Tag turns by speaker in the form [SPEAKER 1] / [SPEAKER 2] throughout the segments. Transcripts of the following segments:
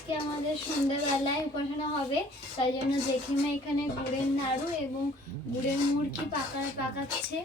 [SPEAKER 1] আজকে আমাদের সন্ধ্যাবেলায় উপাসনা হবে, তাই জন্য দেখি জেঠিমা এখানে গুড়ের নাড়ু এবং গুড়ের মুরগি পাকা পাকাচ্ছে।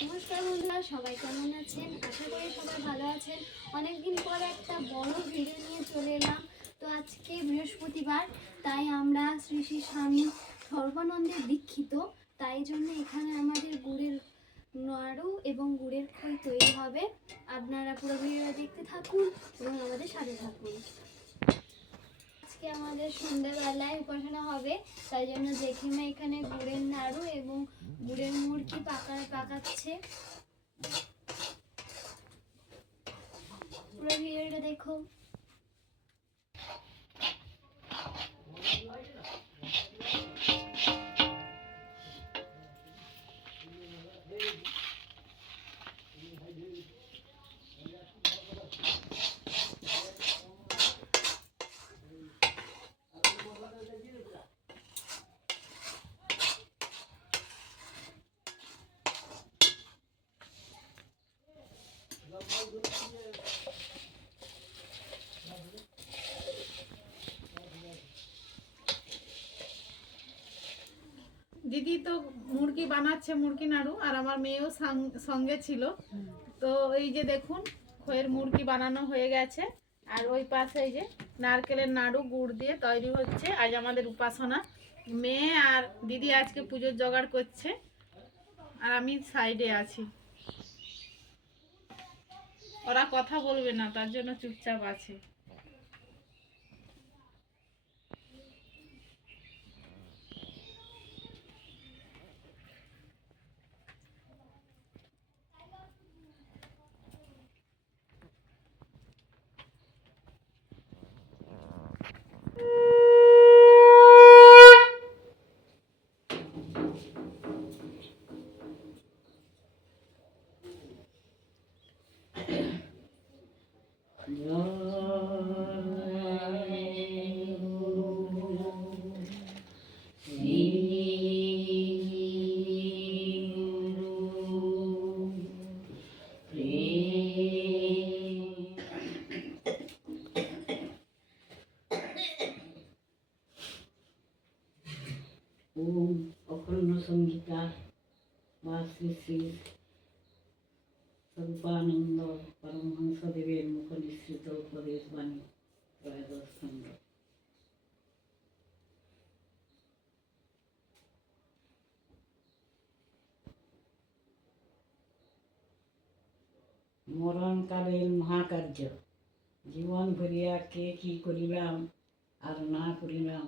[SPEAKER 1] নমস্কার বন্ধুরা, সবাই কেমন আছেন? আশা করি সবাই ভালো আছেন। অনেকদিন পর একটা বড় ভিডিও নিয়ে চলে এলাম। তো আজকে বৃহস্পতিবার, তাই আমরা শ্রী শ্রী স্বামী সর্বানন্দে দীক্ষিত। তাই জন্য এখানে আমাদের গুড়ের নাড়ু এবং গুড়ের খই তৈরি হবে। আপনারা পুরো ভিডিওটা দেখতে থাকুন এবং আমাদের সাথে থাকুন। আজকে আমাদের সন্ধ্যাবেলায় উপাসনা হবে, তাই জন্য জেঠিমা এখানে গুড়ের নাড়ু এবং গুড়ের মুরগি পাকা পাকাচ্ছে। পুরো ভিডিওটা দেখো Thank you.
[SPEAKER 2] দিদি তো মুরগি বানাচ্ছে, মুরগি নাড়ু, আর আমার মেয়েও সঙ্গে ছিল। তো এই যে দেখুন, খয়ের মুরগি বানানো হয়ে গেছে। আর ওই পাশে এই যে নারকেলের নাড়ু গুড় দিয়ে তৈরি হচ্ছে। আজ আমাদের উপাসনা। মেয়ে আর দিদি আজকে পুজোর জোগাড় করছে। আর আমি সাইডে আছি। ওরা কথা বলবে না, তার জন্য চুপচাপ আছে।
[SPEAKER 3] ॐ अखण्ड संहिता वास्तविक স্বরূপানন্দ পরমহংসদেবের মুখ নিঃসৃত উপদেশ বাণী ত্রয়োদশ খণ্ড মরণকালীন মহাকার্য। জীবন ভরিয়া কে কি করিলাম আর না করিলাম?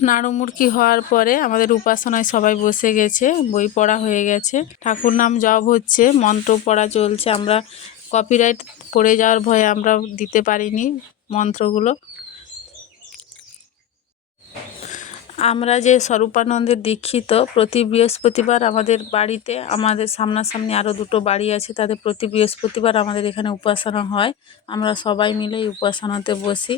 [SPEAKER 2] নাড়ু মুড়কি হওয়ার পরে আমাদের উপাসনায় সবাই বসে গেছে, বই পড়া হয়ে গেছে। ঠাকুর নাম জব হচ্ছে, মন্ত্র পড়া চলছে। আমরা কপিরাইট পড়ে যাওয়ার ভয়ে আমরা দিতে পারিনি মন্ত্রগুলো। আমরা যে স্বরূপানন্দের দীক্ষিত প্রতি বৃহস্পতিবার আমাদের বাড়িতে, আমাদের সামনাসামনি আরও দুটো বাড়ি আছে, তাদের প্রতি বৃহস্পতিবার আমাদের এখানে উপাসনা হয়। আমরা সবাই মিলে উপাসনাতে বসি।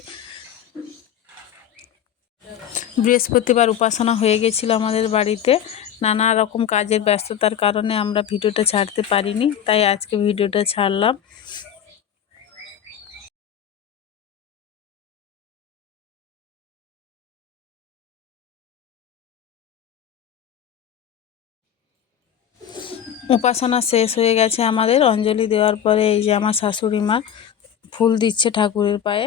[SPEAKER 2] বৃহস্পতিবার উপাসনা হয়ে গেছিল আমাদের বাড়িতে। নানা রকম কাজের ব্যস্ততার কারণে আমরা ভিডিওটা ছাড়তে পারিনি, তাই আজকে ভিডিওটা ছাড়লাম। উপাসনা শেষ হয়ে গেছে আমাদের, অঞ্জলি দেওয়ার পরে এই যে আমার শাশুড়ি মা ফুল দিচ্ছে ঠাকুরের পায়ে।